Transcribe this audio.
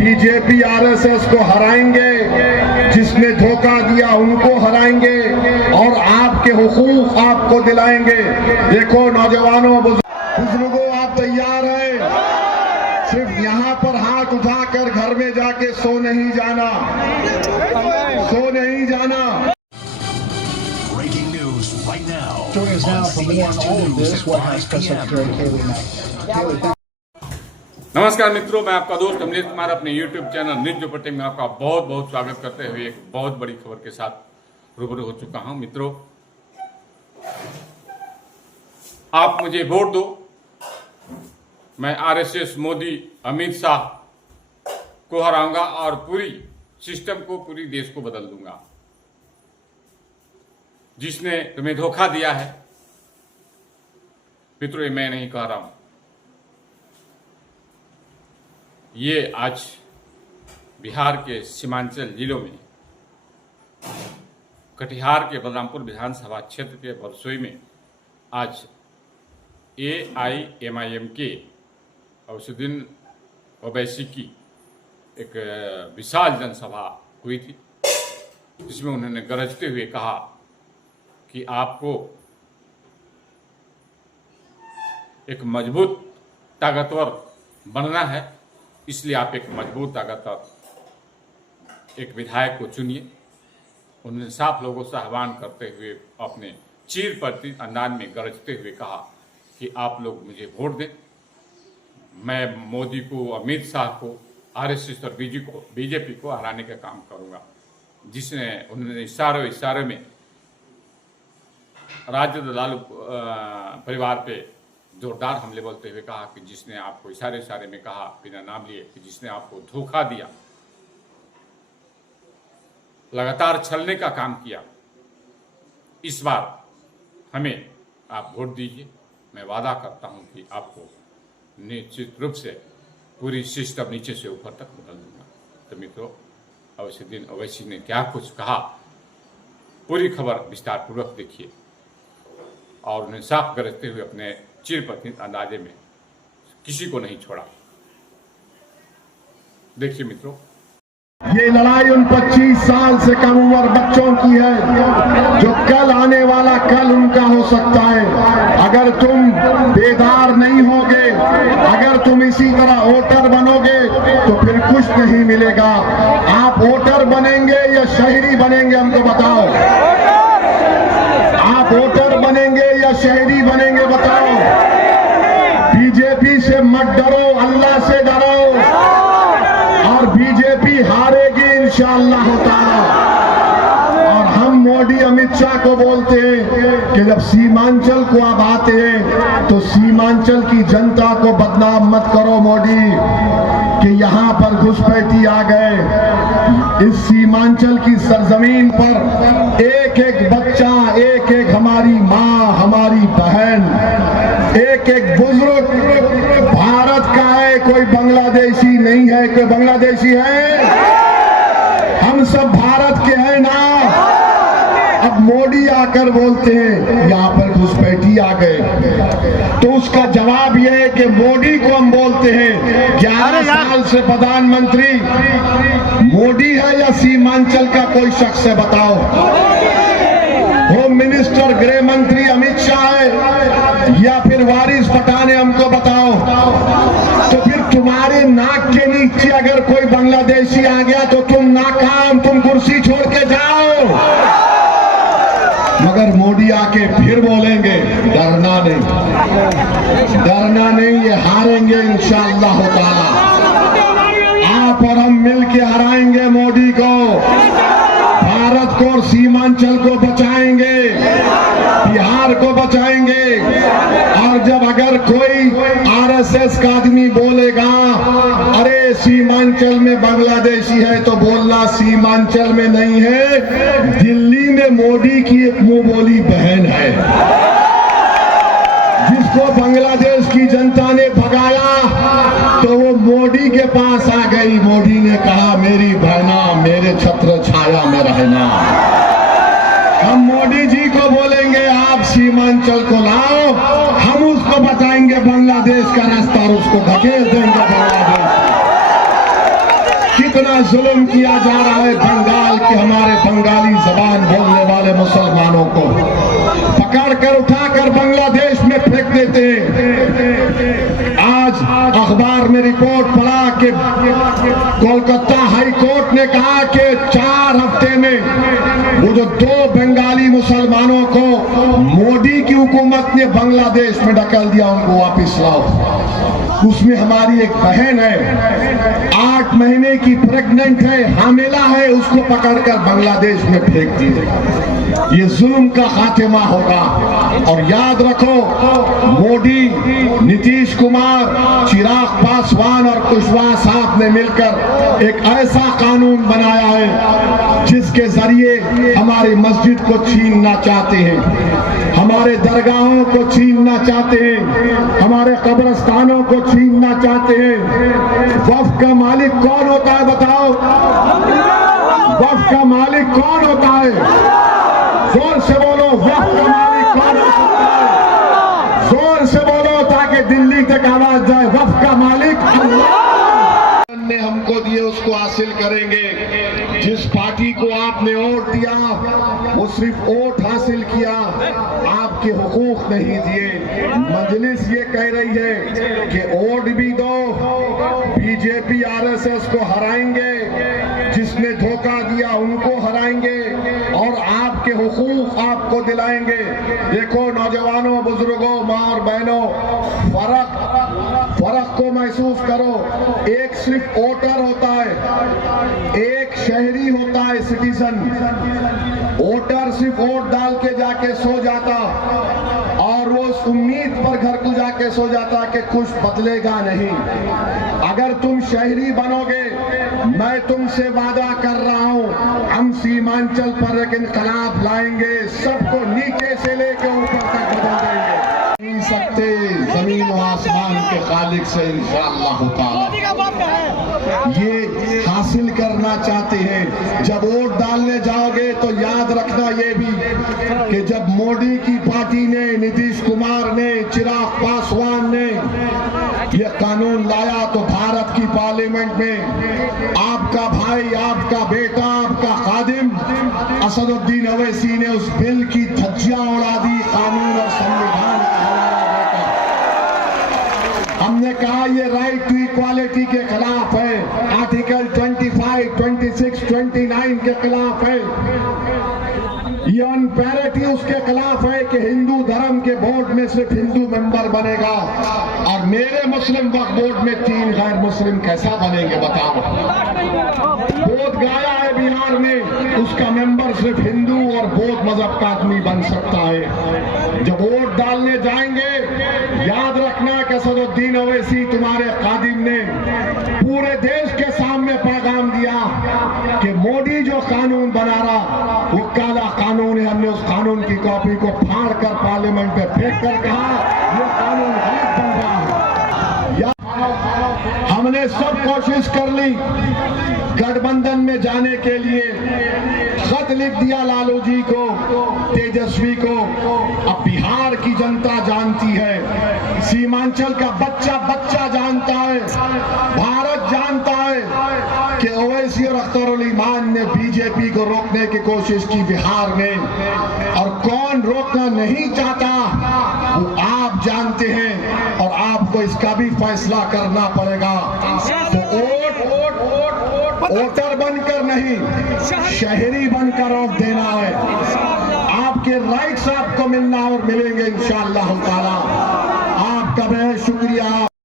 BJP RSS को हराएंगे, जिसने धोखा दिया उनको हराएंगे और आपके हुकूक आपको दिलाएंगे। देखो नौजवानों बुजुर्गों, आप तैयार हैं? सिर्फ यहाँ पर हाथ उठाकर घर में जाके सो नहीं जाना, सो नहीं जाना। Breaking news right now. Joining us now for more on all of this, White House Press Secretary Kayleigh McEnany. नमस्कार मित्रों, मैं आपका दोस्त अमलेश कुमार अपने YouTube चैनल न्यूज दुपट्टे में आपका बहुत बहुत स्वागत करते हुए एक बहुत बड़ी खबर के साथ रूबरू हो चुका हूं। मित्रों, आप मुझे वोट दो, मैं आरएसएस, मोदी, अमित शाह को हराऊंगा और पूरी सिस्टम को, पूरी देश को बदल दूंगा। जिसने तुम्हें धोखा दिया है मित्रों, ये मैं नहीं कह रहा हूं, ये आज बिहार के सीमांचल जिलों में कटिहार के बलरामपुर विधानसभा क्षेत्र के बरसोई में आज AIMIM के औसुद्दीन ओवैसी की एक विशाल जनसभा हुई थी, जिसमें उन्होंने गरजते हुए कहा कि आपको एक मजबूत ताकतवर बनना है, इसलिए आप एक मजबूत ताकतवर एक विधायक को चुनिए। उन्होंने साफ लोगों से आह्वान करते हुए अपने चीर प्रति अंदाज में गरजते हुए कहा कि आप लोग मुझे वोट दें, मैं मोदी को, अमित शाह को, आरएसएस और बीजेपी को हराने का काम करूंगा। जिसने उन्होंने इशारे में राजद लालू परिवार पे जोरदार हमले बोलते हुए कहा कि जिसने आपको इशारे में कहा, बिना नाम लिए, कि जिसने आपको धोखा दिया, लगातार छलने का काम किया, इस बार हमें आप वोट दीजिए। मैं वादा करता हूं कि आपको निश्चित रूप से पूरी सिस्टम नीचे से ऊपर तक बदल दूंगा। तो मित्रों, औसुद्दीन ओवैसी ने क्या कुछ कहा, पूरी खबर विस्तार पूर्वक देखिए और उन्हें साफ गरजते हुए अपने चिरपतित अंदाजे में किसी को नहीं छोड़ा। देखिए मित्रों, ये लड़ाई उन 25 साल से कम उम्र बच्चों की है, जो कल आने वाला कल उनका हो सकता है। अगर तुम बेदार नहीं होगे, अगर तुम इसी तरह वोटर बनोगे तो फिर कुछ नहीं मिलेगा। आप वोटर बनेंगे या शहरी बनेंगे, हमको बताओ। आप वोटर बनेंगे या शहरी बनेंगे, बताओ। बीजेपी से मत डरो, अल्लाह से डरो और बीजेपी हारेगी इंशाअल्लाह ताला। और हम मोदी, अमित शाह को बोलते हैं कि जब सीमांचल को आप आते हैं तो सीमांचल की जनता को बदनाम मत करो मोदी, कि यहाँ पर घुसपैठी आ गए। इस सीमांचल की सरजमीन पर एक एक बच्चा, एक एक हमारी माँ, हमारी बहन, एक एक बुजुर्ग भारत का है, कोई बांग्लादेशी नहीं है। कोई बांग्लादेशी है? हम सब भारत के हैं ना। अब मोदी आकर बोलते हैं यहाँ पर घुसपैठी आ गए, तो उसका जवाब यह है कि मोदी को हम बोलते हैं 11 साल से प्रधानमंत्री मोदी है या सीमांचल का कोई शख्स है, बताओ। होम मिनिस्टर, गृह मंत्री अमित शाह है या फिर वारिस पठान है, हमको बताओ। तो फिर तुम्हारे नाक के नीचे अगर कोई बांग्लादेशी आ गया तो तुम नाकाम, तुम कुर्सी छोड़ के जाओ। मगर मोदी आके फिर बोलेंगे डरना नहीं, डरना नहीं, ये हारेंगे इंशाअल्लाह ताला। आप और हम मिल के हराएंगे मोदी को, भारत को और सीमांचल को बचाएंगे, बिहार को बचाएंगे। और जब अगर कोई आरएसएस का आदमी बोलेगा अरे सीमांचल में बांग्लादेशी है, तो बोलना सीमांचल में नहीं है, दिल्ली में मोदी की एक मुंह बोली बहन है, जिसको बांग्लादेश की जनता ने भगाया तो वो मोदी के पास आ गई। मोदी ने कहा मेरी बहना, मेरे छत्र छाया में रहना। हम मोदी जी को बोलेंगे आप सीमांचल को लाओ, हम उसको बताएंगे बांग्लादेश का रास्ता और उसको धकेल देंगे बांग्लादेश। कितना जुल्म किया जा रहा है बंगाल के हमारे बंगाली जबान बोलने वाले मुसलमानों को पकड़कर उठाकर बांग्लादेश में फेंक देते हैं। आज अखबार में रिपोर्ट पढ़ा कि कोलकाता हाई कोर्ट ने कहा कि 4 हफ्ते में वो जो 2 बंगाली मुसलमानों को मोदी की हुकूमत ने बांग्लादेश में ढकेल दिया, उनको वापस लाओ। उसमें हमारी एक बहन है 8 महीने की प्रेग्नेंट है, हामिला है, उसको पकड़कर बांग्लादेश में फेंक दिए। ये जुल्म का खात्मा होगा। और याद रखो, मोदी, नीतीश कुमार, चिराग पासवान और कुशवाहा साहब ने मिलकर एक ऐसा कानून बनाया है जिसके जरिए हमारी मस्जिद को छीनना चाहते हैं, हमारे दरगाहों को छीनना चाहते हैं, हमारे कब्रिस्तानों को छीनना चाहते हैं। वक्फ का मालिक कौन होता है बताओ? वक्फ का मालिक कौन होता है? जोर से बोलो, वक्फ का मालिक कौन हो सकता है? जोर से बोलो ताकि दिल्ली तक आवाज जाए, वक्फ का मालिक अल्लाह ने हमको दिए उसको हासिल करेंगे। जिस पार्टी को आपने वोट दिया वो सिर्फ वोट हासिल किया, आपके हुकूक नहीं दिए। मजलिस ये कह रही है कि वोट भी दो, बीजेपी आरएसएस को हराएंगे, जिसने धोखा दिया उनको हराएंगे और आपके हुकूक आपको दिलाएंगे। देखो नौजवानों, बुजुर्गों, माँ और बहनों, फर्क को महसूस करो। एक सिर्फ वोटर होता है, एक शहरी होता है सिटीजन। वोटर सिर्फ वोट डाल के जाके सो जाता और वो उस उम्मीद पर घर को जाके सो जाता कि कुछ बदलेगा नहीं। अगर तुम शहरी बनोगे, मैं तुमसे वादा कर रहा हूं, हम सीमांचल पर एक इनकलाब लाएंगे, सबको नीचे से लेकर ऊपर तक बदल देंगे। नहीं सकते जमीन और आसमान के खालिक से इंशाअल्लाह ताला ये हासिल करना चाहते हैं। जब वोट डालने जाओगे तो याद रखना ये भी कि जब मोदी की पार्टी ने, नीतीश कुमार ने, चिराग पासवान ने ये कानून लाया तो भारत की पार्लियामेंट में आपका भाई, आपका बेटा, आपका खादिम असदुद्दीन ओवैसी ने उस बिल की धज्जियां उड़ा दी, कानून और संविधान का हवाला देकर। हमने कहा ये राइट टू इक्वालिटी के खिलाफ है, आर्टिकल 25, 26, 29 के खिलाफ है, ये अनपैरिटी उसके खिलाफ है कि हिंदू धर्म के बोर्ड में सिर्फ हिंदू मेंबर बनेगा और मेरे मुस्लिम वक्फ बोर्ड में 3 गैर मुस्लिम कैसा बनेंगे बताओ। बोध गया है बिहार में, उसका मेंबर सिर्फ हिंदू और बौद्ध मजहब का आदमी बन सकता है। जब वोट डालने जाएंगे याद रखना कि असदुद्दीन ओवैसी तुम्हारे खादिम ने पूरे देश के सामने पैगाम दिया कि मोदी जो कानून बना रहा वो काला कानून है। हमने उस कानून की कॉपी को फाड़ कर पार्लियामेंट में फेंक कर कहा ये कानून गलत बन रहा है। हमने सब कोशिश कर ली गठबंधन में जाने के लिए, खत लिख दिया लालू जी को, तेजस्वी को। अब बिहार की जनता जानती है, सीमांचल का बच्चा बच्चा जानता है, भारत जानता है कि ओवैसी और अख्तरुल ईमान ने बीजेपी को रोकने की कोशिश की बिहार में, और कौन रोकना नहीं चाहता वो आप जानते हैं और आपको इसका भी फैसला करना पड़ेगा। तो वोटर बनकर नहीं, शहरी बनकर वोट देना है। आपके राइट्स आपको मिलना और मिलेंगे इंशाअल्लाह ताला। आपका बहुत शुक्रिया।